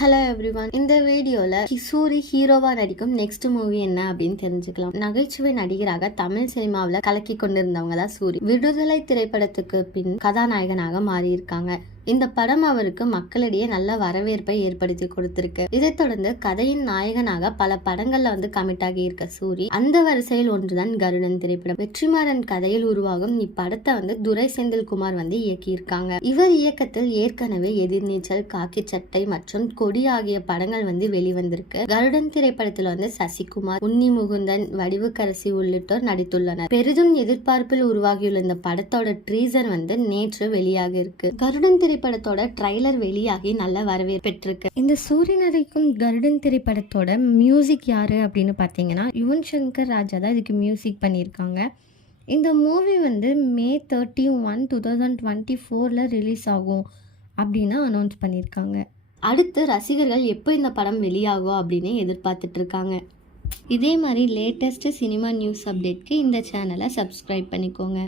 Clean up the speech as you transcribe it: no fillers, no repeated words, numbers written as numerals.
Hello everyone. இந்த வீடியோல சூரி ஹீரோவா நடிக்கும் நெக்ஸ்ட் மூவி என்ன அப்படின்னு தெரிஞ்சுக்கலாம். நகைச்சுவை நடிகராக தமிழ் சினிமாவில் கலக்கி கொண்டிருந்தவங்க தான் சூரி. விடுதலை திரைப்படத்துக்கு பின் கதாநாயகனாக மாறி இருக்காங்க. இந்த படம் அவருக்கு மக்களிடையே நல்ல வரவேற்பை ஏற்படுத்தி கொடுத்திருக்கு. இதைத் தொடர்ந்து கதையின் நாயகனாக பல படங்கள்ல கமிட் ஆகி இருக்க சூரி அந்த வரிசையில் ஒன்றுதான் கருடன் திரைப்படம். வெற்றிமாறன் கதையில் உருவாகும் இப்படத்தை துரை செந்தில்குமார் இயக்கி இருக்காங்க. இவர் இயக்கத்தில் ஏற்கனவே எதிர்நீச்சல், காக்கி சட்டை மற்றும் கொடி ஆகிய படங்கள் வெளிவந்திருக்கு. கருடன் திரைப்படத்தில் சசிகுமார், உன்னி முகுந்தன், வடிவுக்கரசி உள்ளிட்டோர் நடித்துள்ளனர். பெரிதும் எதிர்பார்ப்பில் உருவாகியுள்ள இந்த படத்தோட ட்ரீசர் நேற்று வெளியாக இருக்கு. கருடன் திரைப்படத்தோட ட்ரைலர் வெளியாகி நல்ல வரவேற்பு பெற்றிருக்கு. இந்த சூரி நடிக்கும் கருடன் திரைப்படத்தோட மியூசிக் யாரு அப்படின்னு பார்த்தீங்கன்னா யுவன் சங்கர் ராஜா தான் இதுக்கு மியூசிக் பண்ணியிருக்காங்க. இந்த மூவி மே 31, 2024 ரிலீஸ் ஆகும் அப்படின்னு அனௌன்ஸ் பண்ணியிருக்காங்க. அடுத்து ரசிகர்கள் எப்போ இந்த படம் வெளியாகும் அப்படின்னு எதிர்பார்த்துட்டு இருக்காங்க. இதே மாதிரி லேட்டஸ்ட் சினிமா நியூஸ் அப்டேட்க்கு இந்த சேனலை சப்ஸ்கிரைப் பண்ணிக்கோங்க.